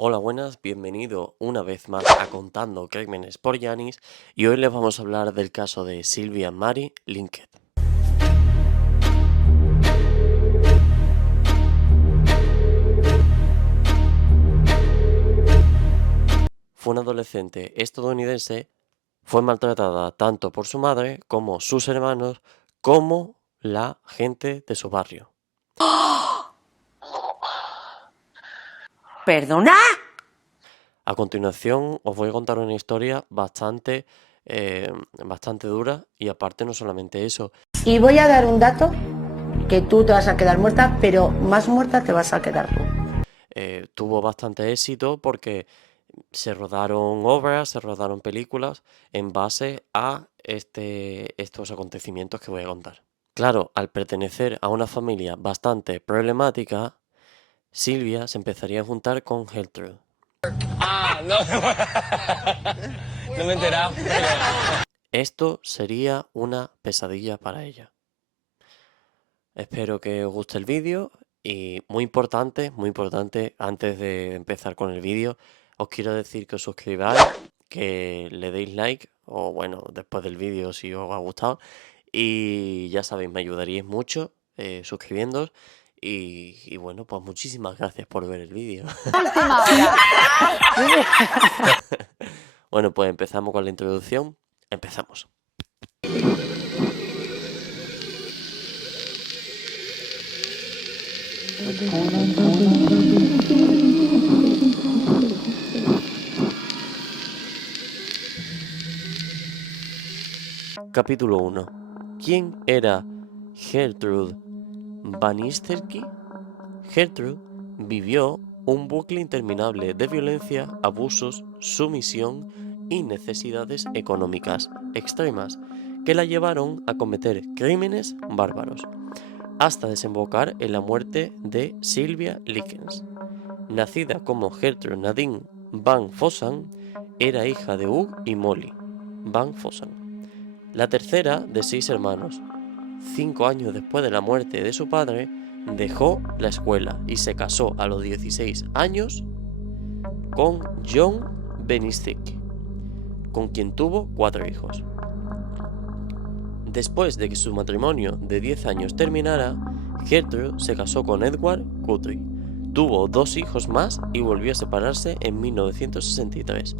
Hola, buenas, bienvenido una vez más a Contando Crímenes por Yanis y hoy les vamos a hablar del caso de Sylvia Mary Linked. Fue una adolescente estadounidense, fue maltratada tanto por su madre como sus hermanos como la gente de su barrio. ¿Perdona? A continuación os voy a contar una historia bastante dura y aparte no solamente eso, Y voy a dar un dato que tú te vas a quedar muerta, pero más muerta te vas a quedar tú. tuvo bastante éxito porque se rodaron obras, se rodaron películas en base a estos acontecimientos que voy a contar. Claro, al pertenecer a una familia bastante problemática, Silvia se empezaría a juntar con Gertrude. Ah, no, no me he enterado. Esto sería una pesadilla para ella. Espero que os guste el vídeo y muy importante, antes de empezar con el vídeo, os quiero decir que os suscribáis, que le deis like o bueno, después del vídeo si os ha gustado y ya sabéis, me ayudaríais mucho suscribiéndoos y bueno, pues muchísimas gracias por ver el vídeo. Última hora. Bueno, pues empezamos con la introducción. Empezamos. Capítulo 1. ¿Quién era Gertrude Banisterki? Gertrude vivió un bucle interminable de violencia, abusos, sumisión y necesidades económicas extremas que la llevaron a cometer crímenes bárbaros, hasta desembocar en la muerte de Sylvia Likens. Nacida como Gertrude Nadine Van Fossan, era hija de Hugh y Molly Van Fossan, la tercera de 6 hermanos. 5 años después de la muerte de su padre, dejó la escuela y se casó a los 16 años con John Benistic, con quien tuvo 4 hijos. Después de que su matrimonio de 10 años terminara, Gertrude se casó con Edward Guthrie, tuvo 2 hijos más y volvió a separarse en 1963.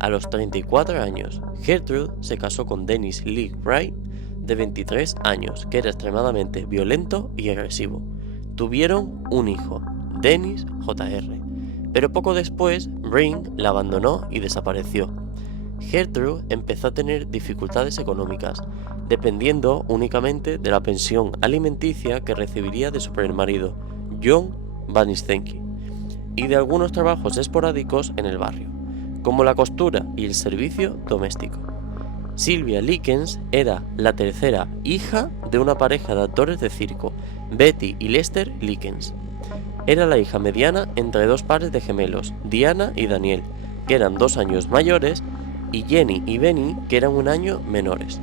A los 34 años, Gertrude se casó con Dennis Lee Wright, de 23 años, que era extremadamente violento y agresivo. Tuvieron un hijo, Dennis Jr., pero poco después, Ring la abandonó y desapareció. Gertrude empezó a tener dificultades económicas, dependiendo únicamente de la pensión alimenticia que recibiría de su primer marido, John Banistenki, y de algunos trabajos esporádicos en el barrio, como la costura y el servicio doméstico. Sylvia Likens era la tercera hija de una pareja de actores de circo, Betty y Lester Likens. Era la hija mediana entre 2 pares de gemelos, Diana y Daniel, que eran 2 años mayores, y Jenny y Benny, que eran 1 año menores.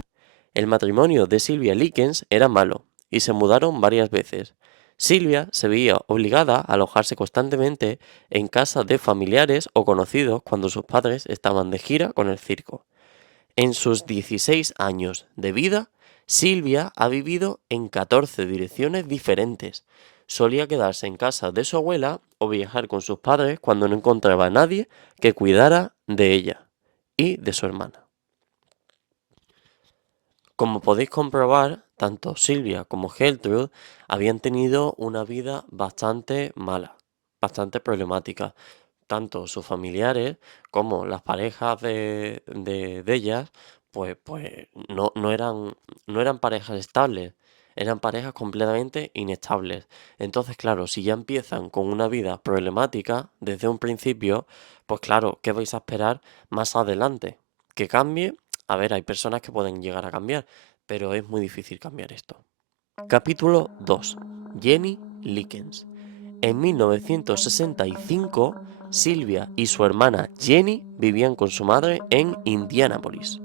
El matrimonio de Sylvia Likens era malo, y se mudaron varias veces. Sylvia se veía obligada a alojarse constantemente en casa de familiares o conocidos cuando sus padres estaban de gira con el circo. En sus 16 años de vida, Sylvia ha vivido en 14 direcciones diferentes. Solía quedarse en casa de su abuela o viajar con sus padres cuando no encontraba a nadie que cuidara de ella y de su hermana. Como podéis comprobar, tanto Sylvia como Gertrude habían tenido una vida bastante mala, bastante problemática. Tanto sus familiares como las parejas de ellas, pues no eran parejas estables, eran parejas completamente inestables. Entonces, claro, si ya empiezan con una vida problemática desde un principio, pues claro, ¿qué vais a esperar más adelante? ¿Que cambie? A ver, hay personas que pueden llegar a cambiar, pero es muy difícil cambiar esto. Capítulo 2. Jenny Likens. En 1965, Sylvia y su hermana Jenny vivían con su madre en Indianápolis,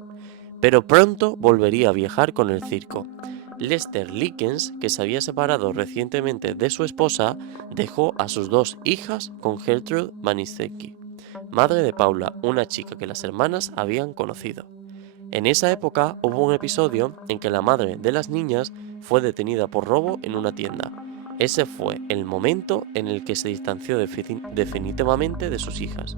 pero pronto volvería a viajar con el circo. Lester Likens, que se había separado recientemente de su esposa, dejó a sus 2 hijas con Gertrude Maniszewski, madre de Paula, una chica que las hermanas habían conocido. En esa época hubo un episodio en que la madre de las niñas fue detenida por robo en una tienda. Ese fue el momento en el que se distanció definitivamente de sus hijas.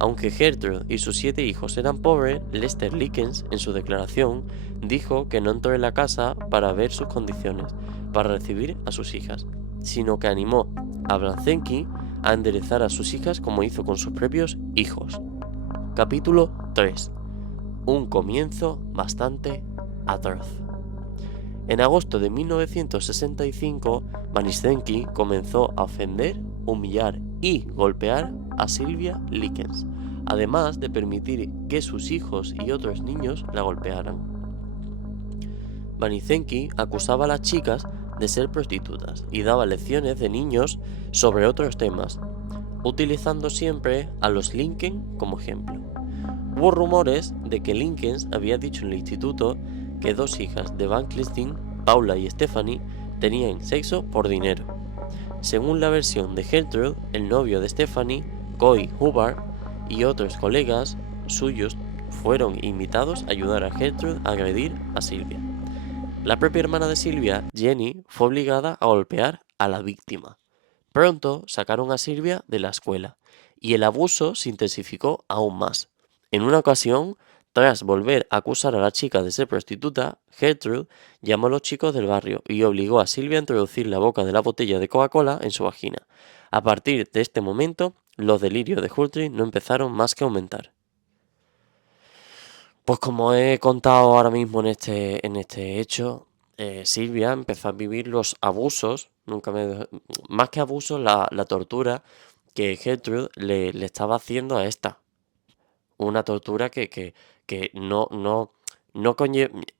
Aunque Gertrude y sus 7 hijos eran pobres, Lester Likens, en su declaración, dijo que no entró en la casa para ver sus condiciones, para recibir a sus hijas, sino que animó a Blanzenki a enderezar a sus hijas como hizo con sus propios hijos. Capítulo 3. Un comienzo bastante atroz. En agosto de 1965, Maniszewski comenzó a ofender, humillar y golpear a Sylvia Likens, además de permitir que sus hijos y otros niños la golpearan. Maniszewski acusaba a las chicas de ser prostitutas y daba lecciones de niños sobre otros temas, utilizando siempre a los Lincoln como ejemplo. Hubo rumores de que Likens había dicho en el instituto que 2 hijas de Van Clistin, Paula y Stephanie, tenían sexo por dinero. Según la versión de Gertrude, el novio de Stephanie, Coy Hubbard, y otros colegas suyos fueron invitados a ayudar a Gertrude a agredir a Sylvia. La propia hermana de Sylvia, Jenny, fue obligada a golpear a la víctima. Pronto sacaron a Sylvia de la escuela, y el abuso se intensificó aún más. En una ocasión, tras volver a acusar a la chica de ser prostituta, Gertrude llamó a los chicos del barrio y obligó a Sylvia a introducir la boca de la botella de Coca-Cola en su vagina. A partir de este momento, los delirios de Gertrude no empezaron más que a aumentar. Pues como he contado ahora mismo en este hecho, Sylvia empezó a vivir los abusos, más que abusos, la tortura que Gertrude le estaba haciendo a esta. Una tortura que no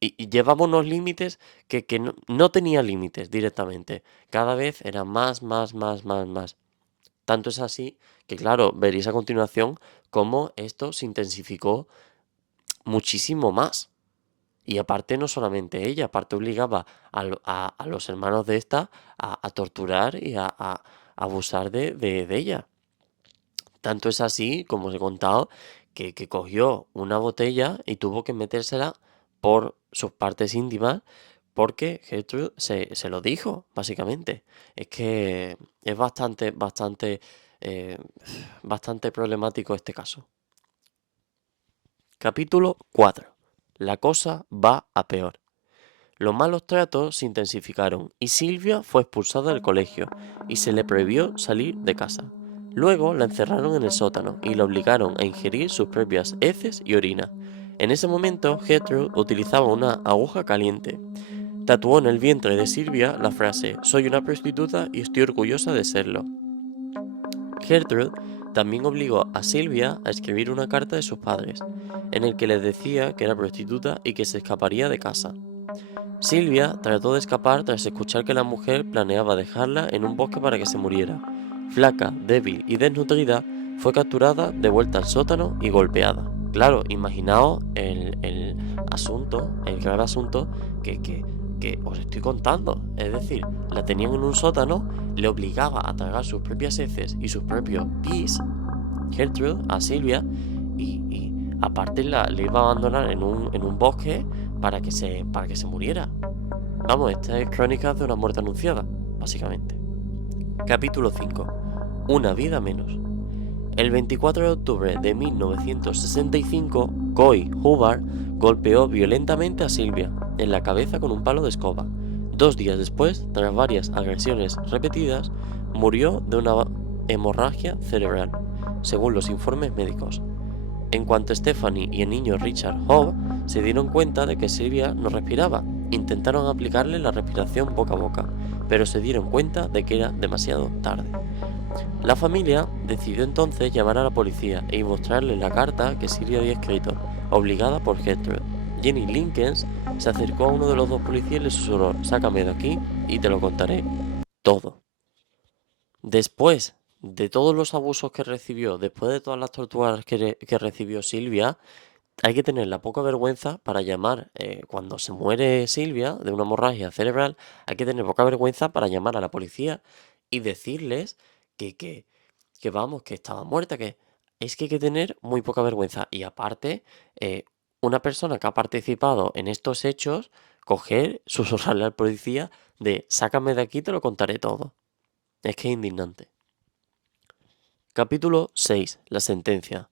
y llevaba unos límites que no tenía límites directamente. Cada vez era más. Tanto es así que, claro, veréis a continuación cómo esto se intensificó muchísimo más. Y aparte, no solamente ella, aparte obligaba a los hermanos de esta a torturar y a abusar de ella. Tanto es así, como os he contado, que cogió una botella y tuvo que metérsela por sus partes íntimas porque Gertrude se lo dijo, básicamente. Es que es eh, bastante problemático este caso. Capítulo 4. La cosa va a peor. Los malos tratos se intensificaron y Sylvia fue expulsada del colegio y se le prohibió salir de casa. Luego la encerraron en el sótano y la obligaron a ingerir sus propias heces y orina. En ese momento, Gertrude utilizaba una aguja caliente. Tatuó en el vientre de Sylvia la frase «Soy una prostituta y estoy orgullosa de serlo». Gertrude también obligó a Sylvia a escribir una carta de sus padres, en el que les decía que era prostituta y que se escaparía de casa. Sylvia trató de escapar tras escuchar que la mujer planeaba dejarla en un bosque para que se muriera. Flaca, débil y desnutrida, fue capturada, devuelta al sótano y golpeada. Claro, imaginaos el asunto, el grave asunto que os estoy contando. Es decir, la tenían en un sótano, le obligaba a tragar sus propias heces y sus propios pis, Gertrude, a Sylvia, y aparte le iba a abandonar en un bosque para que se muriera. Vamos, esta es crónica de una muerte anunciada, básicamente. Capítulo 5. Una vida menos. El 24 de octubre de 1965, Coy Hubbard golpeó violentamente a Sylvia en la cabeza con un palo de escoba. 2 días después, tras varias agresiones repetidas, murió de una hemorragia cerebral, según los informes médicos. En cuanto Stephanie y el niño Richard Hobb se dieron cuenta de que Sylvia no respiraba, intentaron aplicarle la respiración boca a boca, pero se dieron cuenta de que era demasiado tarde. La familia decidió entonces llamar a la policía y mostrarle la carta que Sylvia había escrito, obligada por Gertrude. Jenny Likens se acercó a uno de los 2 policías y le susurró: «Sácame de aquí y te lo contaré todo». Después de todos los abusos que recibió, después de todas las torturas que recibió Sylvia, hay que tener la poca vergüenza para llamar, cuando se muere Silvia de una hemorragia cerebral, hay que tener poca vergüenza para llamar a la policía y decirles que, que, que vamos, que estaba muerta, que es que hay que tener muy poca vergüenza. Y aparte, una persona que ha participado en estos hechos, coger, susurrarle al policía de sácame de aquí, te lo contaré todo. Es que es indignante. Capítulo 6. La sentencia.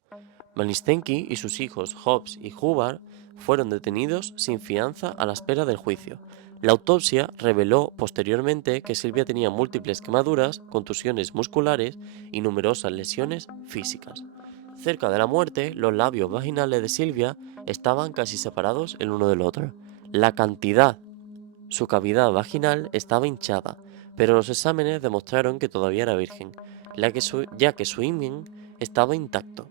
Manistenki y sus hijos Hobbs y Hubbard fueron detenidos sin fianza a la espera del juicio. La autopsia reveló posteriormente que Silvia tenía múltiples quemaduras, contusiones musculares y numerosas lesiones físicas. Cerca de la muerte, los labios vaginales de Silvia estaban casi separados el uno del otro. Su cavidad vaginal estaba hinchada, pero los exámenes demostraron que todavía era virgen, ya que su himen estaba intacto.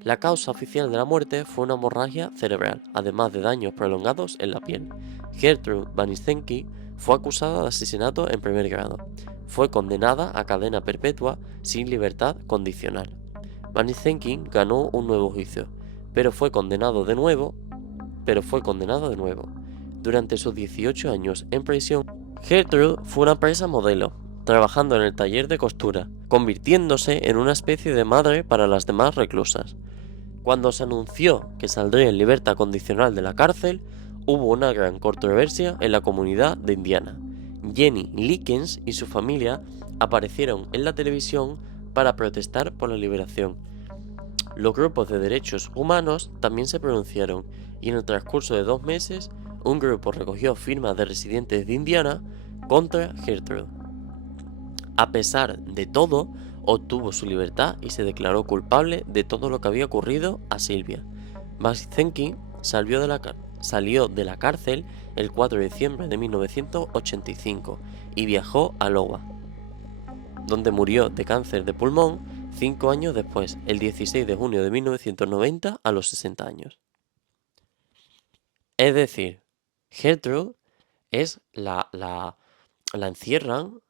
La causa oficial de la muerte fue una hemorragia cerebral, además de daños prolongados en la piel. Gertrude Banistenki fue acusada de asesinato en primer grado. Fue condenada a cadena perpetua sin libertad condicional. Banistenki ganó un nuevo juicio, pero fue condenado de nuevo. Durante sus 18 años en prisión, Gertrude fue una presa modelo, trabajando en el taller de costura, convirtiéndose en una especie de madre para las demás reclusas. Cuando se anunció que saldría en libertad condicional de la cárcel, hubo una gran controversia en la comunidad de Indiana. Jenny Likens y su familia aparecieron en la televisión para protestar por la liberación. Los grupos de derechos humanos también se pronunciaron, y en el transcurso de 2 meses, un grupo recogió firmas de residentes de Indiana contra Gertrude. A pesar de todo, obtuvo su libertad y se declaró culpable de todo lo que había ocurrido a Silvia. Banistenki salió de la cárcel el 4 de diciembre de 1985 y viajó a Iowa, donde murió de cáncer de pulmón 5 años después, el 16 de junio de 1990, a los 60 años. Es decir, Gertrude es la encierran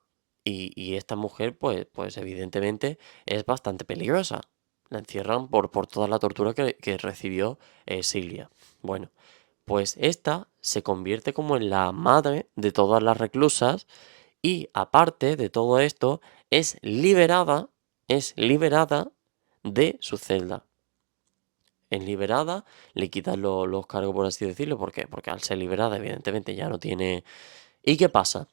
y esta mujer, pues evidentemente es bastante peligrosa. La encierran por toda la tortura que recibió Silvia. Bueno, pues esta se convierte como en la madre de todas las reclusas y aparte de todo esto, es liberada de su celda. Es liberada, le quitan los cargos, por así decirlo. ¿Por qué? Porque al ser liberada, evidentemente ya no tiene... ¿Y qué pasa?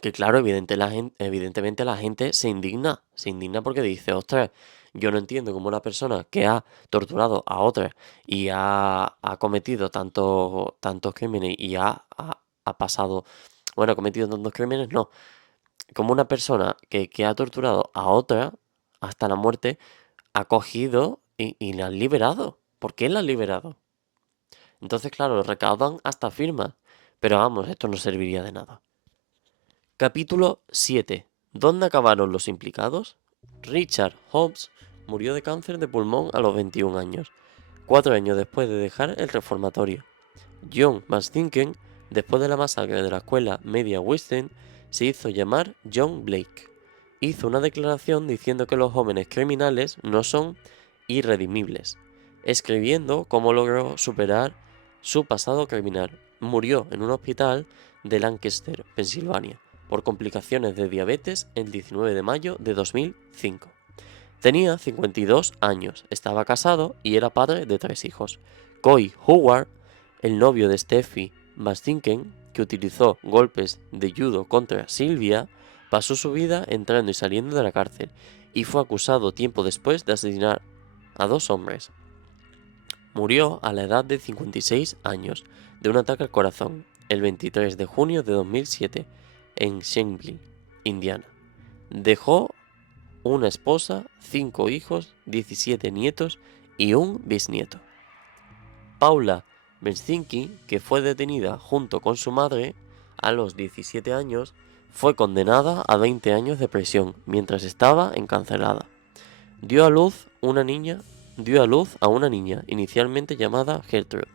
Que claro, evidentemente la gente se indigna porque dice, ostras, yo no entiendo cómo una persona que ha torturado a otra y ha cometido tantos crímenes y ha pasado, bueno, ha cometido tantos crímenes, no, como una persona que ha torturado a otra hasta la muerte, ha cogido y la han liberado. ¿Por qué la han liberado? Entonces, claro, recaudan hasta firmas, pero vamos, esto no serviría de nada. Capítulo 7. ¿Dónde acabaron los implicados? Richard Hobbs murió de cáncer de pulmón a los 21 años, 4 años después de dejar el reformatorio. John Mastinken, después de la masacre de la escuela media Western, se hizo llamar John Blake. Hizo una declaración diciendo que los jóvenes criminales no son irredimibles, escribiendo cómo logró superar su pasado criminal. Murió en un hospital de Lancaster, Pensilvania, por complicaciones de diabetes el 19 de mayo de 2005. Tenía 52 años, estaba casado y era padre de 3 hijos. Coy Howard, el novio de Steffi Mastinken, que utilizó golpes de judo contra Silvia, pasó su vida entrando y saliendo de la cárcel y fue acusado tiempo después de asesinar a 2 hombres. Murió a la edad de 56 años de un ataque al corazón el 23 de junio de 2007 en Shenville, Indiana. Dejó una esposa, 5 hijos, 17 nietos y un bisnieto. Paula Benstinky, que fue detenida junto con su madre a los 17 años, fue condenada a 20 años de prisión mientras estaba encarcelada. Dio a luz a una niña inicialmente llamada Gertrude,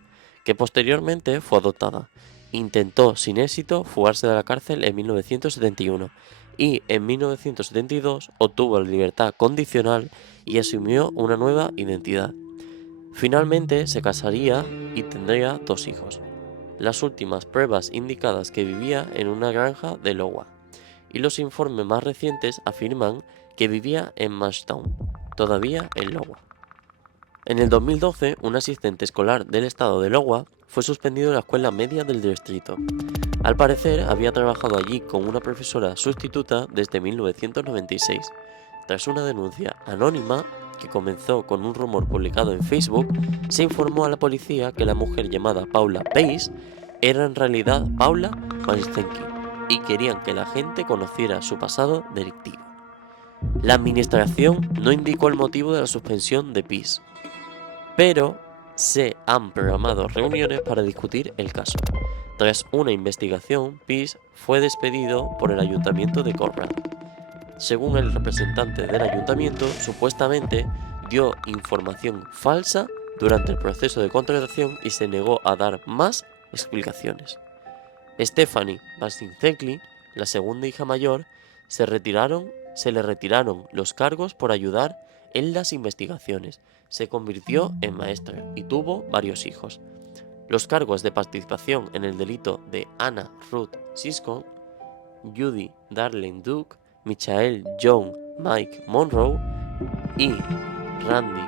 que posteriormente fue adoptada. Intentó sin éxito fugarse de la cárcel en 1971 y en 1972 obtuvo la libertad condicional y asumió una nueva identidad. Finalmente se casaría y tendría 2 hijos. Las últimas pruebas indicadas que vivía en una granja de Iowa, y los informes más recientes afirman que vivía en Marshtown, todavía en Iowa. En el 2012, un asistente escolar del estado de Iowa fue suspendido de la escuela media del distrito. Al parecer, había trabajado allí con una profesora sustituta desde 1996. Tras una denuncia anónima que comenzó con un rumor publicado en Facebook, se informó a la policía que la mujer llamada Paula Pace era en realidad Paula Walensky y querían que la gente conociera su pasado delictivo. La administración no indicó el motivo de la suspensión de Pace, pero se han programado reuniones para discutir el caso. Tras una investigación, Pace fue despedido por el ayuntamiento de Colorado. Según el representante del ayuntamiento, supuestamente dio información falsa durante el proceso de contratación y se negó a dar más explicaciones. Stephanie Basinzekli, la segunda hija mayor, se le retiraron los cargos por ayudar en las investigaciones. Se convirtió en maestra y tuvo varios hijos. Los cargos de participación en el delito de Anna Ruth Sisco, Judy Darlene Duke, Michael John Mike Monroe y Randy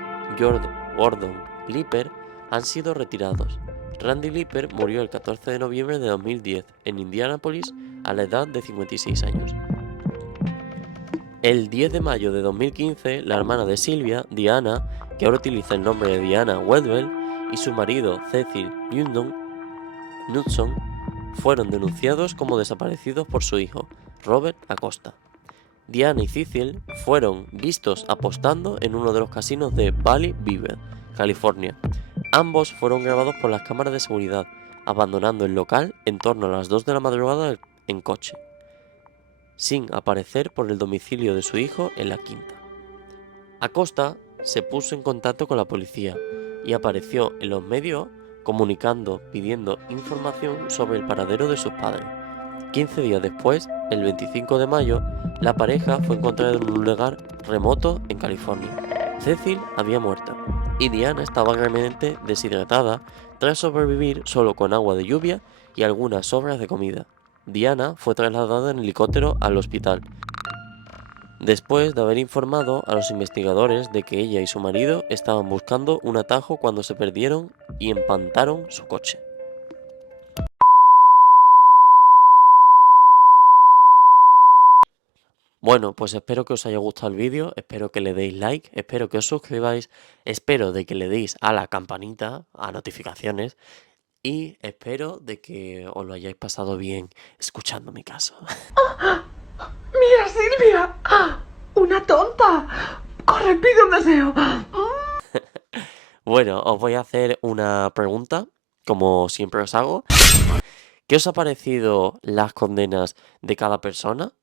Gordon Lipper han sido retirados. Randy Lipper murió el 14 de noviembre de 2010 en Indianápolis a la edad de 56 años. El 10 de mayo de 2015, la hermana de Sylvia, Diana, que ahora utiliza el nombre de Diana Wedwell, y su marido Cecil Knudson fueron denunciados como desaparecidos por su hijo, Robert Acosta. Diana y Cecil fueron vistos apostando en uno de los casinos de Valley Beaver, California. Ambos fueron grabados por las cámaras de seguridad, abandonando el local en torno a las 2 de la madrugada en coche, sin aparecer por el domicilio de su hijo en la quinta. Acosta se puso en contacto con la policía y apareció en los medios pidiendo información sobre el paradero de sus padres. 15 días después, el 25 de mayo, la pareja fue encontrada en un lugar remoto en California. Cecil había muerto y Diana estaba gravemente deshidratada tras sobrevivir solo con agua de lluvia y algunas sobras de comida. Diana fue trasladada en helicóptero al hospital, después de haber informado a los investigadores de que ella y su marido estaban buscando un atajo cuando se perdieron y empantaron su coche. Bueno, pues espero que os haya gustado el vídeo, espero que le deis like, espero que os suscribáis, espero de que le deis a la campanita, a notificaciones, y espero de que os lo hayáis pasado bien escuchando mi caso. ¡Mira, Silvia! ¡Una tonta! ¡Corre, pide un deseo! Bueno, os voy a hacer una pregunta, como siempre os hago. ¿Qué os ha parecido las condenas de cada persona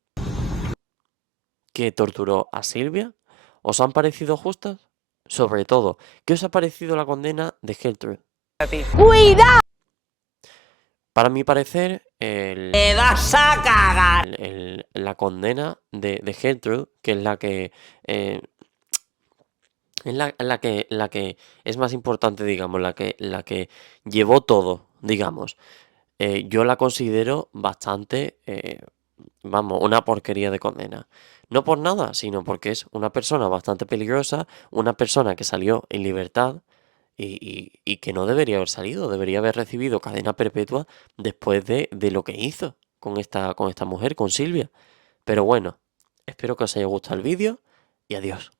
que torturó a Silvia? ¿Os han parecido justas? Sobre todo, ¿qué os ha parecido la condena de Gertrude? ¡Cuidado! Para mi parecer, ¡Te vas a cagar! la condena de Gertrude, que es la que es la que es más importante, digamos, la que llevó todo, digamos. Yo la considero bastante, vamos, una porquería de condena. No por nada, sino porque es una persona bastante peligrosa, una persona que salió en libertad y que no debería haber salido, debería haber recibido cadena perpetua después de lo que hizo con esta mujer, con Silvia. Pero bueno, espero que os haya gustado el vídeo y adiós.